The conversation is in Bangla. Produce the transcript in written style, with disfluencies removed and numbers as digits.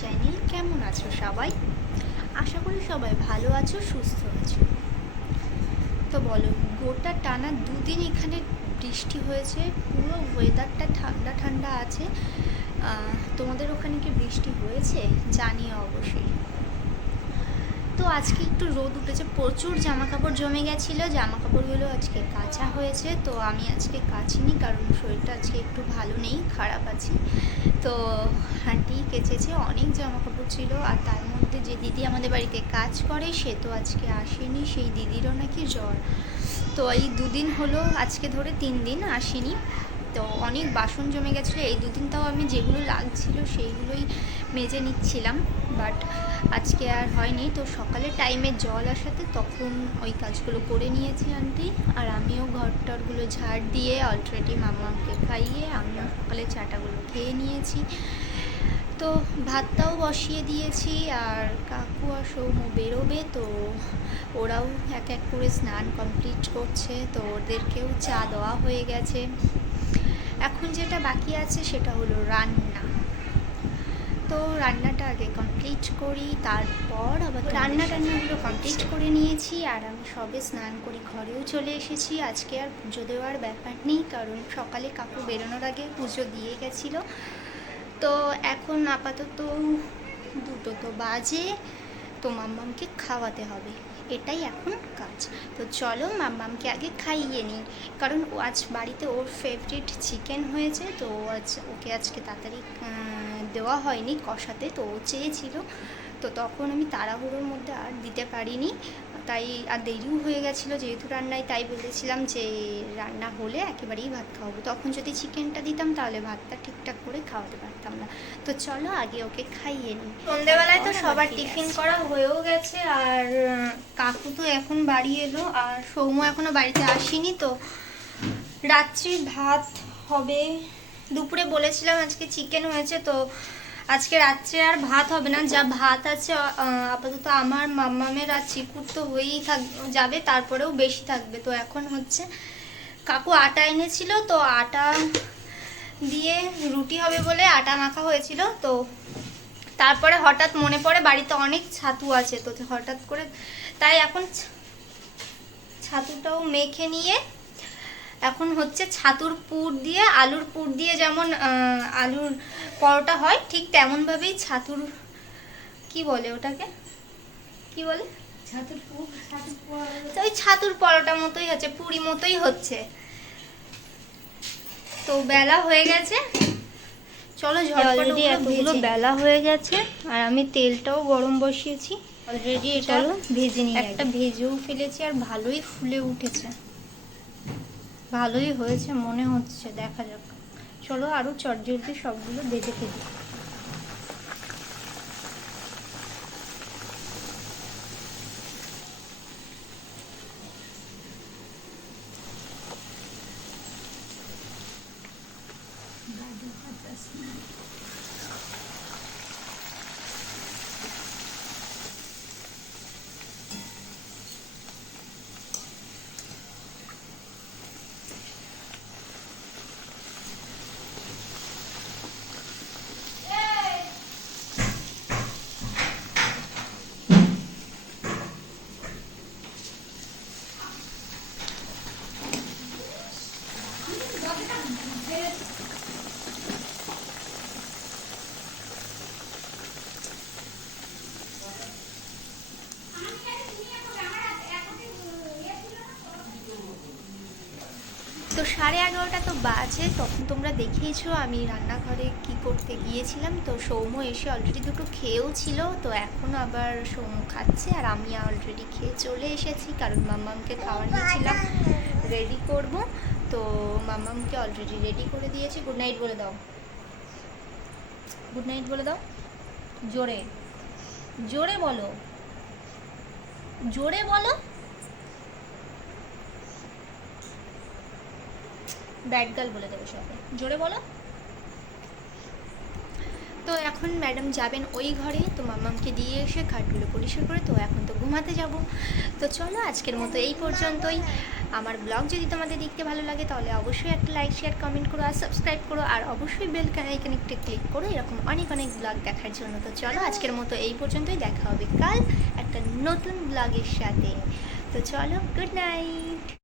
চ্যানেল। কেমন আছো সবাই? আশা করি সবাই ভালো আছো, সুস্থ আছো। তো বলো, গোটা টানা দুদিন এখানে বৃষ্টি হয়েছে, পুরো ওয়েদারটা ঠান্ডা ঠান্ডা আছে। তোমাদের ওখানে কি বৃষ্টি হয়েছে? জানিও অবশ্যই। তো আজকে একটু রোদ উঠেছে, প্রচুর জামা কাপড় জমে গেছিলো, জামা কাপড়গুলো আজকে কাচা হয়েছে। তো আমি আজকে কাচিনি, কারণ শরীরটা আজকে একটু ভালো নেই, খারাপ আছি। তো আন্টি কেচেছে, অনেক জামা কাপড় ছিল। আর তার মধ্যে যে দিদি আমাদের বাড়িতে কাজ করে সে তো আজকে আসেনি, সেই দিদিরও নাকি জ্বর। তো এই দুদিন হলো, আজকে ধরে 3 দিন আসেনি। তো অনেক বাসন জমে গেছিলো, এই দুদিন তাও আমি যেগুলো লাগছিল সেইগুলোই মেজে নিচ্ছিলাম, বাট আজকে আর হয়নি। তো সকালে টাইমে জল আসাতে তখন ওই কাজগুলো করে নিয়েছি আন্টি। আর আমিও ঘরটরগুলো ঝাড় দিয়ে অলরেডি মাম্মাকে খাইয়ে আমিও সকালে চাটাগুলো খেয়ে নিয়েছি। তো ভাতটাও বসিয়ে দিয়েছি, আর কাকু আর সৌম্য বেরোবে, তো ওরাও এক এক করে স্নান কমপ্লিট করছে, তো ওদেরকেও চা দেওয়া হয়ে গেছে। এখন যেটা বাকি আছে সেটা হলো রান্না। তো রান্নাটা আগে কমপ্লিট করি, তারপর আবার রান্নাগুলো কমপ্লিট করে নিয়েছি। আর আমি সবে স্নান করি ঘরেও চলে এসেছি। আজকে আর পুজো দেওয়ার ব্যাপার নেই, কারণ সকালে কাকু বেরোনোর আগে পুজো দিয়ে গেছিলো। তো এখন আপাতত 2টো তো বাজে, তো মাম্মামকে খাওয়াতে হবে, এটাই এখন কাজ। তো চলো মাম্মামকে আগে খাইয়ে নিই, কারণ আজ বাড়িতে ওর ফেভারিট চিকেন হয়েছে। তো ওকে আজকে তাড়াতাড়ি দেওয়া হয়নি কষাতে, তো ও চেয়েছিল। তো তখন আমি তাড়াহুড়োর মধ্যে আর দিতে পারিনি, তাই আর দেরিও হয়ে গেছিলো যেহেতু রান্নায়, তাই বলেছিলাম যে রান্না হলে একেবারেই ভাত খাওয়াবো। তখন যদি চিকেনটা দিতাম তাহলে ভাতটা ঠিকঠাক করে খাওয়াতে পারতাম না। তো চলো আগে ওকে খাইয়ে নিই। সন্ধ্যেবেলায় তো সবার টিফিন করা হয়েও গেছে, আর কাকু তো এখন বাড়ি এলো, আর সৌম্য এখনো বাড়িতে আসেনি। তো রাত্রি ভাত হবে। দুপুরে বলেছিলাম আজকে চিকেন হয়েছে, তো আজকে রাত্রে আর ভাত হবে না, যা ভাত আছে আপাতত আমার, মাম্মামের আর চিকুর তো হয়েই যাবে, তারপরেও বেশি থাকবে। তো এখন হচ্ছে কাকু আটা এনেছিল, তো আটা দিয়ে রুটি হবে বলে আটা মাখা হয়েছিল। তো তারপরে হঠাৎ মনে পড়ে বাড়িতে অনেক ছাতু আছে, তো হঠাৎ করে তাই এখন ছাতুটাও মেখে নিয়ে এখন হচ্ছে ছাতুর পুর দিয়ে, আলুর পুর দিয়ে যেমন আলুর পরোটা হয় ঠিক তেমনভাবেই ছাতুর, কি বলে ওটাকে, কি বলে, ছাতুর পুর, ওই ছাতুর পরোটা মতোই হচ্ছে, পুরি মতোই হচ্ছে। তো বেলা হয়ে গেছে, চলো অলরেডি এতগুলো বেলা হয়ে গেছে, আর আমি তেলটাও গরম বসিয়েছি অলরেডি। এটা ভেজে নিই, একটা ভেজেও ফেলেছি, আর ভালোই ফুলে উঠেছে, ভালোই হয়েছে মনে হচ্ছে, দেখা যাক। চলো আরও চটজলদি সবগুলো ভেজে ফেলি। তো 11:30 তো বাজে, তখন তোমরা দেখিয়েছো আমি রান্নাঘরে কি করতে গিয়েছিলাম। তো সৌম্য এসে অলরেডি 2টো খেয়েও ছিল, তো এখন আবার সৌম্য খাচ্ছে, আর আমি অলরেডি খেয়ে চলে এসেছি, কারণ মাম্মামকে খাওয়ার নিয়েছিলাম, রেডি করব। তো মাম্মামকে অলরেডি রেডি করে দিয়েছি। গুড নাইট বলে দাও, গুড নাইট বলে দাও, জোরে জোরে বলো, জোরে বলো। ব্যাড গার্ল বলে দেবে সবাই, জোরে বলো। তো এখন ম্যাডাম যাবেন ওই ঘরে, তো মাম্মামকে দিয়ে এসে খাটগুলো পরিষ্কার করে তো এখন তো ঘুমাতে যাব। তো চলো আজকের মতো এই পর্যন্তই। আমার ব্লগ যদি তোমাদের দেখতে ভালো লাগে তাহলে অবশ্যই একটা লাইক শেয়ার কমেন্ট করো আর সাবস্ক্রাইব করো, আর অবশ্যই বেল আইকনে একটা ক্লিক করো এরকম অনেক অনেক ব্লগ দেখার জন্য। তো চলো আজকের মতো এই পর্যন্তই, দেখা হবে কাল একটা নতুন ব্লগের সাথে। তো চলো, গুড নাইট।